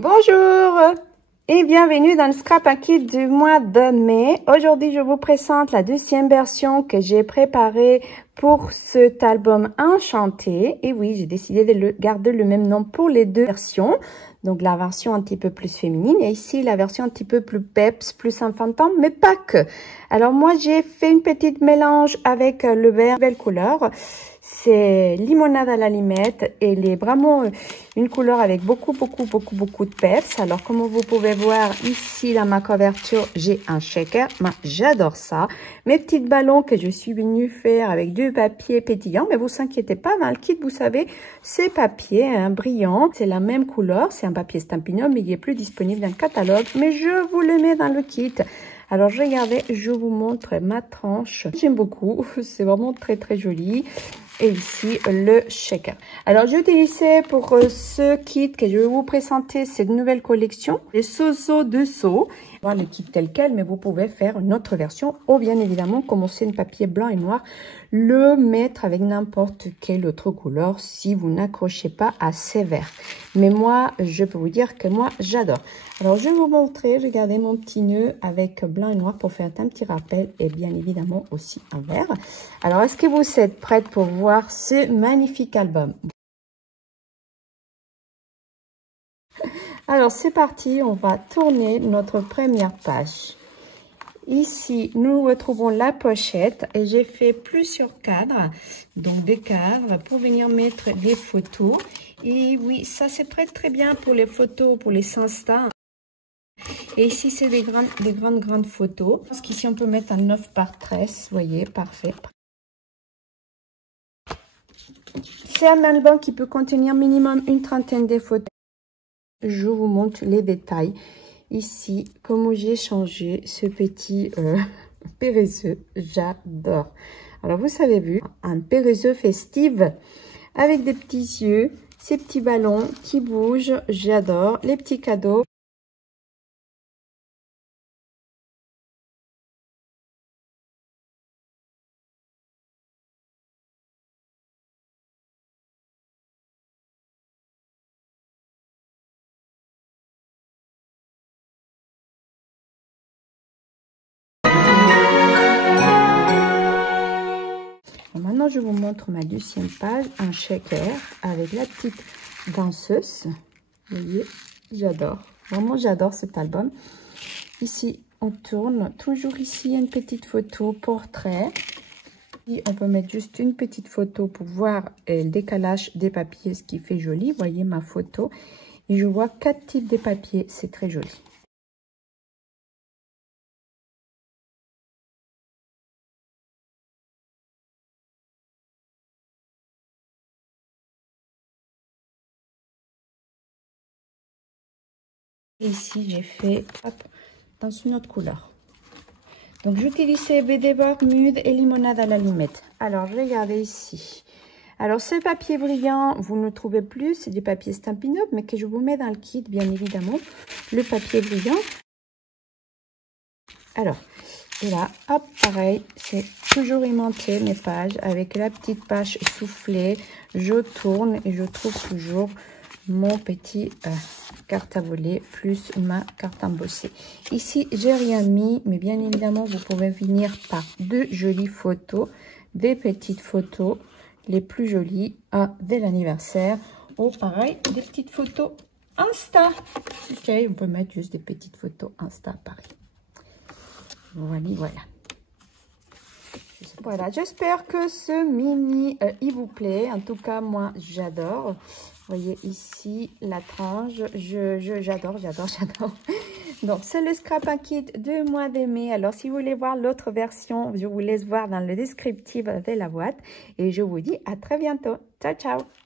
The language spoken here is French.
Bonjour et bienvenue dans le Scrap and Kit du mois de mai. Aujourd'hui, je vous présente la deuxième version que j'ai préparée pour cet album Enchanté. Et oui, j'ai décidé de garder le même nom pour les deux versions. Donc, la version un petit peu plus féminine et ici, la version un petit peu plus peps, plus enfantin, mais pas que. Alors, moi, j'ai fait une petite mélange avec le vert, belle couleur. C'est limonade à la limette et elle est vraiment une couleur avec beaucoup de peps. Alors, comme vous pouvez voir ici dans ma couverture, j'ai un shaker. J'adore ça. Mes petits ballons que je suis venue faire avec du papier pétillant. Mais vous inquiétez pas, dans le kit, vous savez, c'est papier brillant. C'est la même couleur. C'est un papier Stampin' Up, mais il est plus disponible dans le catalogue. Mais je vous le mets dans le kit. Alors, regardez, je vous montre ma tranche. J'aime beaucoup. C'est vraiment très joli. Et ici, le shaker. Alors, j'ai utilisé pour ce kit que je vais vous présenter cette nouvelle collection, les Soso de Sew. Voilà le kit tel quel, mais vous pouvez faire une autre version ou bien évidemment, comme c'est un papier blanc et noir, le mettre avec n'importe quelle autre couleur si vous n'accrochez pas assez vert. Mais moi, je peux vous dire que moi, j'adore. Alors, je vais vous montrer, regardez mon petit nœud avec blanc et noir pour faire un petit rappel et bien évidemment aussi en vert. Alors, est-ce que vous êtes prête pour voir ce magnifique album? Alors, c'est parti, on va tourner notre première page. Ici, nous retrouvons la pochette et j'ai fait plusieurs cadres, donc des cadres pour venir mettre des photos. Et oui, ça se prête très bien pour les photos, pour les Insta. Et ici, c'est des grandes photos. Parce qu'ici, on peut mettre un 9 par 13, vous voyez, parfait. C'est un album qui peut contenir minimum une trentaine de photos. Je vous montre les détails. Ici, comment j'ai changé ce petit périsseux, j'adore. Alors, vous avez vu, un périsseux festif avec des petits yeux, ces petits ballons qui bougent, j'adore. Les petits cadeaux. Maintenant, je vous montre ma deuxième page, un shaker avec la petite danseuse. Vous voyez, j'adore. Vraiment, j'adore cet album. Ici, on tourne. Toujours ici, une petite photo portrait. Et on peut mettre juste une petite photo pour voir le décalage des papiers, ce qui fait joli. Vous voyez ma photo. Et je vois 4 types de papiers. C'est très joli. Et ici, j'ai fait dans une autre couleur. Donc, j'utilisais BD Bermude et limonade à la limette. Alors, regardez ici. Alors, ce papier brillant, vous ne trouvez plus. C'est du papier Stampin' Up, mais que je vous mets dans le kit, bien évidemment. Le papier brillant. Alors, et là, hop, pareil, c'est toujours aimanté mes pages avec la petite page soufflée. Je tourne et je trouve toujours mon petit carte à voler plus ma carte embossée. Ici, j'ai rien mis, mais bien évidemment, vous pouvez venir par deux jolies photos, des petites photos, les plus jolies de l'anniversaire, ou pareil, des petites photos Insta. Ok, on peut mettre juste des petites photos Insta, pareil. Voilà. Voilà, j'espère que ce mini, il vous plaît. En tout cas, moi, j'adore. Vous voyez ici la tranche. J'adore. Donc, c'est le Scrap and Kit du mois de mai. Alors, si vous voulez voir l'autre version, je vous laisse voir dans le descriptif de la boîte. Et je vous dis à très bientôt. Ciao, ciao!